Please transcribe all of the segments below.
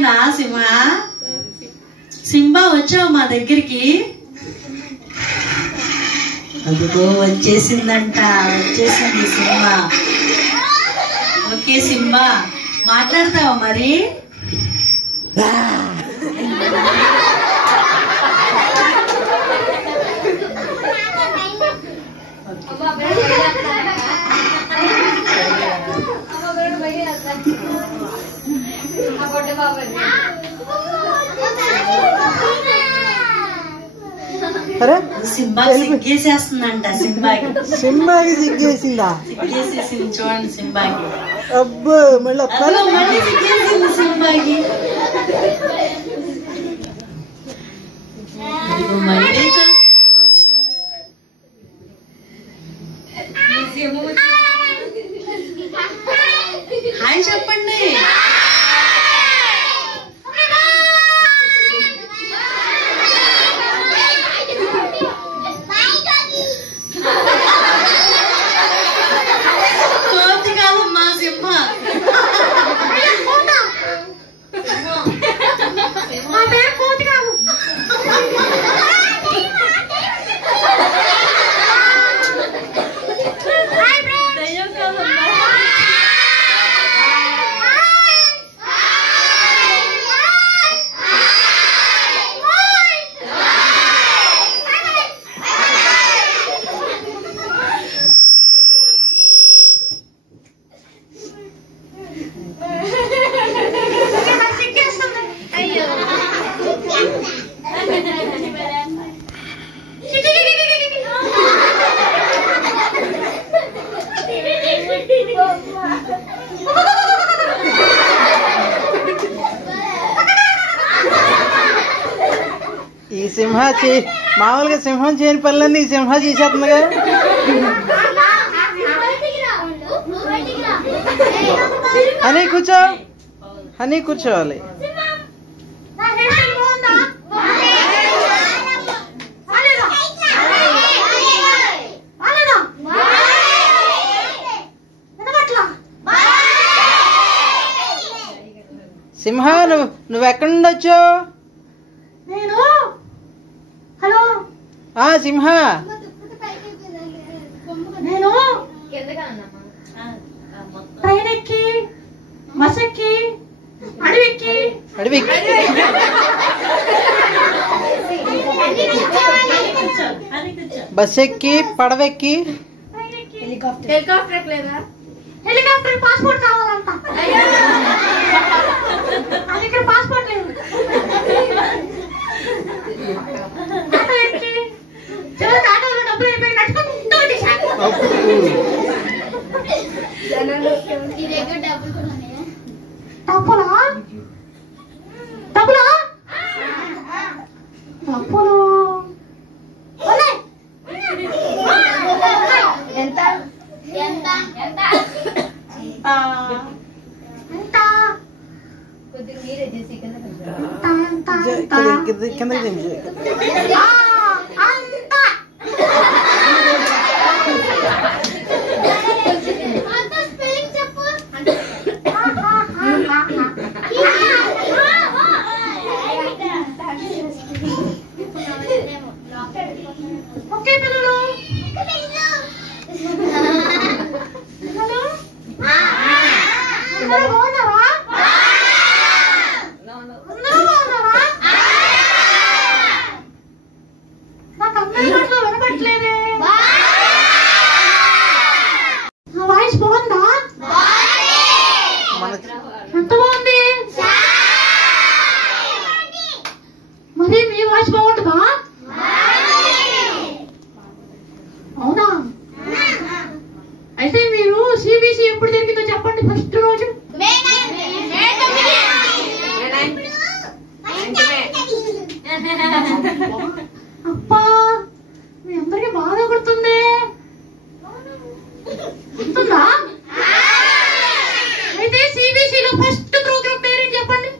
నువ్వేనా సింహ? సింబా వచ్చావు మా దగ్గరికి? అదిగో వచ్చేసిందంట, వచ్చేసింది సింబా. ఓకే సింబా, మాట్లాడతావా మరి? సింబా సిగ్గేసేస్తుందంట. సింబాకి సిగ్గేసిందా? సిగ్గేసేసింది చూడండి సింబాకి. అబ్బో మళ్ళీ సిగ్గేసింది సింబాకి. మళ్ళీ హాయ్ చెప్పండి. కోతి కాదమ్మా సింహ. కోతి కాదు. ఈ సింహ మామూలుగా సింహం చేయని పనులన్నీ ఈ సింహ చేసేస్తుందిగా. హనీ కూర్చో, హనీ కూర్చోవాలి. సింహ నువ్వెక్కడి నుండి వచ్చావు? సింహ నేను ట్రైన్ ఎక్కి బస్ ఎక్కి అడవికి బస్ ఎక్కి పడవెక్కి హెలికాప్టర్ ఎక్కలేదా? హెలికాప్టర్ పాస్పోర్ట్ కావాలంట. అది ఇక్కడ పాస్పోర్ట్ లేదు. ఆటోలో డబ్బులు అయిపోయి నడుచుకుంటూ వచ్చేసాను. డబ్బులా డబ్బులా డబ్బులు ఎంత ఎంత ఎంత కిందకి ఓకే పిల్లలు, బాగున్నారా? నాకు అందరిలో వినపట్లేదే. నా వాయిస్ బాగుందా? ఎంత బాగుంది. మరి మీ వాయిస్ బాగుంటుందా? అవునా? అయితే మీరు సిబిసి ఎప్పుడు జరిగిందో చెప్పండి. ఫస్ట్ రోజు అబ్బా, మీ అందరికీ బాగా గుర్తుంది. గుర్తుందా? అయితే సిబిసిలో ఫస్ట్ ప్రోగ్రామ్ పేరేంటి చెప్పండి.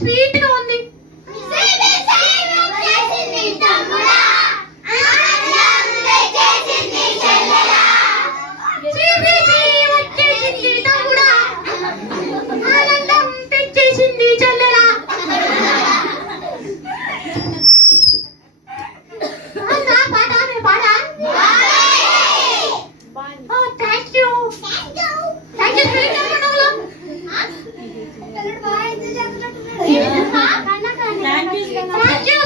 స్వీట్ గా ఉంది. ఆనందం తెచ్చేసింది చెల్లెలా. థ్యాంక్ యూ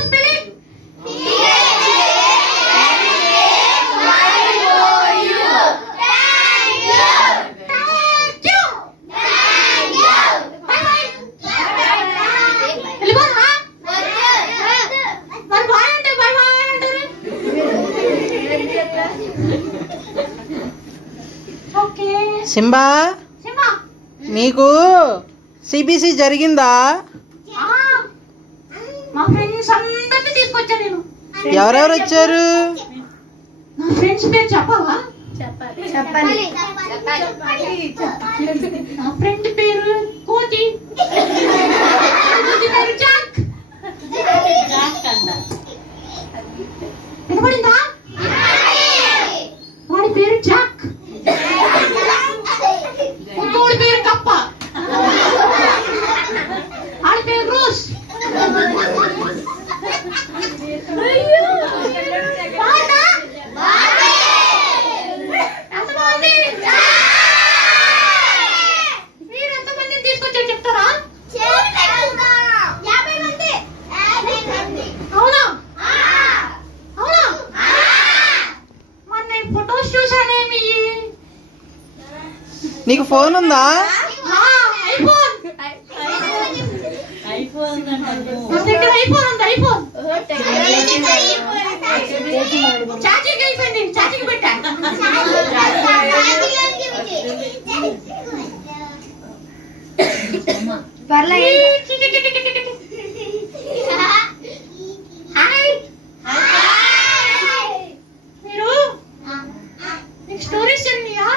సింబా, మీకు సిబిసి జరిగిందా? మా ఫ్రెండ్స్ అందరినీ తీసుకొచ్చా నేను. ఎవరెవరు వచ్చారు? నా ఫ్రెండ్స్ పేరు చెప్పవా? నా ఫ్రెండ్ పేరు కోతి, పేరు జాక్. వినపడిందా? వాడి పేరు జాక్. ఇంకోడి పేరు కప్ప, ఆడి పేరు రోజ్. మీరు ఎంతమందిని తీసుకొచ్చారు చెప్తారా? అవునా? అవునా? మరి నేను ఫొటోస్ చూసానేమి. నీకు ఫోన్ ఉందా? ఐఫోన్ నా దగ్గర ఐఫోన్ ఉంది. ఐఫోన్ ఛార్జింగ్ అయిపోయింది, ఛార్జింగ్ పెట్టా. మీరు మీకు స్టోరీస్ జరిగినాయా?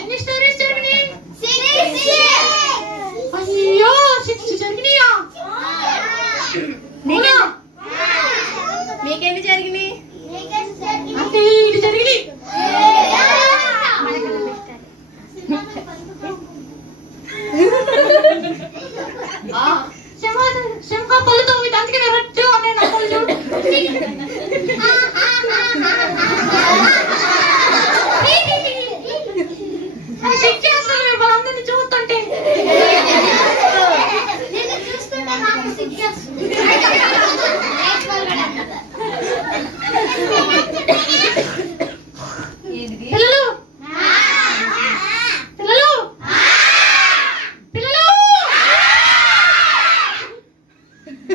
ఎన్ని స్టోరీస్ జరిగినాయి? అయ్యో 6 జరిగినాయా? మీకెన్ని జరిగినాయి? అంటే 8 జరిగినాయి. శంఖ పళ్ళుతో అందుకే రచ్చు అనే నా పళ్ళు. సిగ్గేస్తుంది వాళ్ళందరినీ చూస్తుంటే. పిల్లలు పిల్లలు పిల్లలు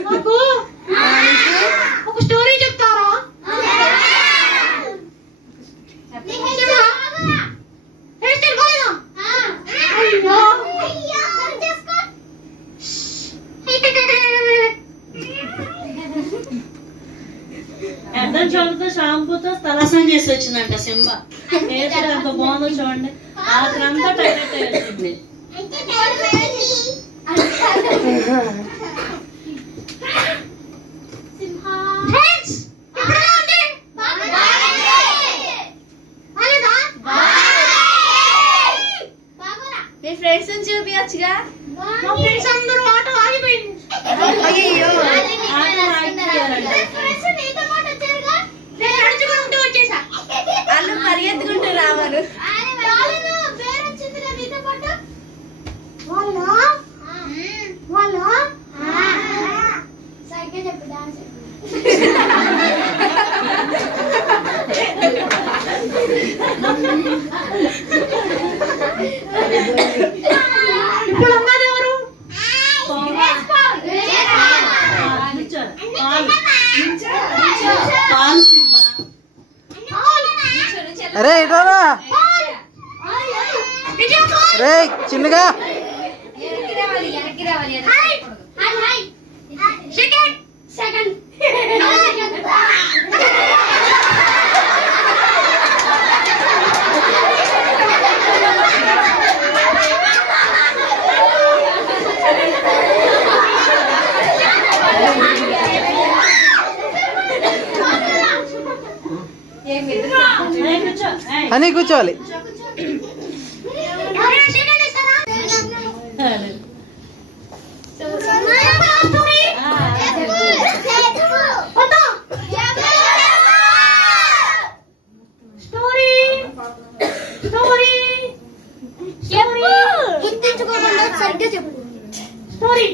నాకు ఒక స్టోరీ చెప్తారా? ఎద్దరు చోటుతో షాంపూతో తలస్నానం చేసి వచ్చిందంట సింబా. హెయిర్ స్టైల్ ఎంత బాగుందో చూడండి. రాత్రి అంతా టైట్ వేసింది. మీ ఫ్రెండ్స్ నుంచి చూపించచ్చుగా. మా ఫ్రెండ్స్ అందరూ ఆట ఆగిపోయింది. అయ్యో వాళ్ళు పరిగెత్తుకుంటూ రావాలి. ఇప్పుడు అన్నది ఎవరు? అరే ఇటారా రే చిన్నగా. అని కూర్చోవాలి. గుర్తించుకోకుండా సరిగ్గా చెప్పు. స్టోరీ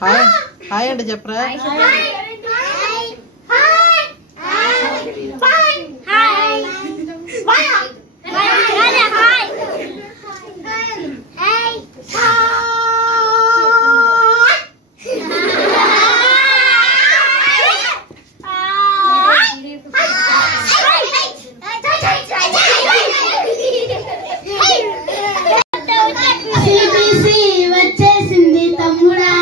హాయ్ హాయ్ అంటే చెప్పరా. వచ్చేసింది తమ్ముడా,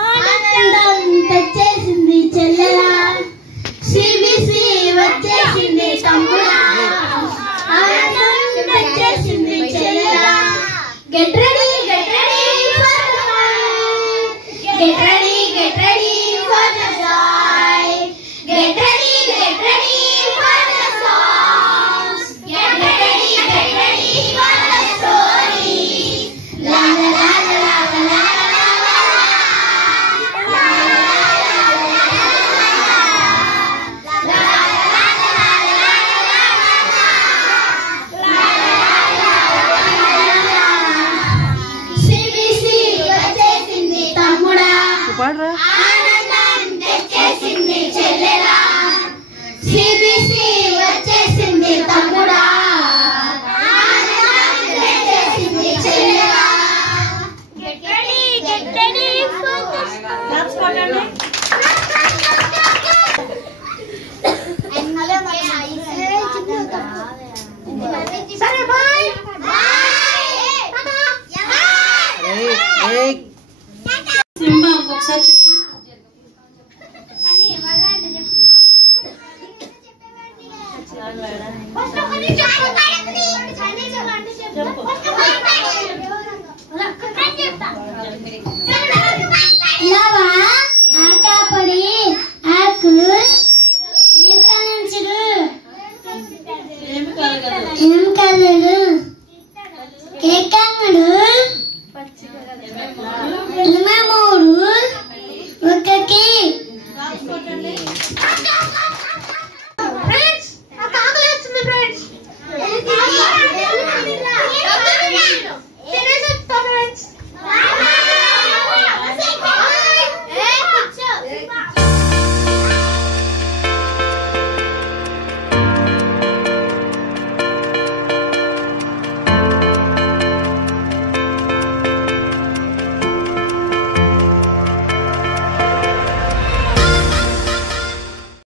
ఆనందం తెచ్చేసింది చెల్లెలా. సిబిసి వచ్చేసింది తమ్ముడా, ఆనందం తెచ్చేసింది చెల్లెలా. Get ready for the fun, get ready for the Joy, get ready for the songs, get ready for the story. La la la la la la la పాడరా. ఆనందం తెచ్చేసింది చెల్లెలా.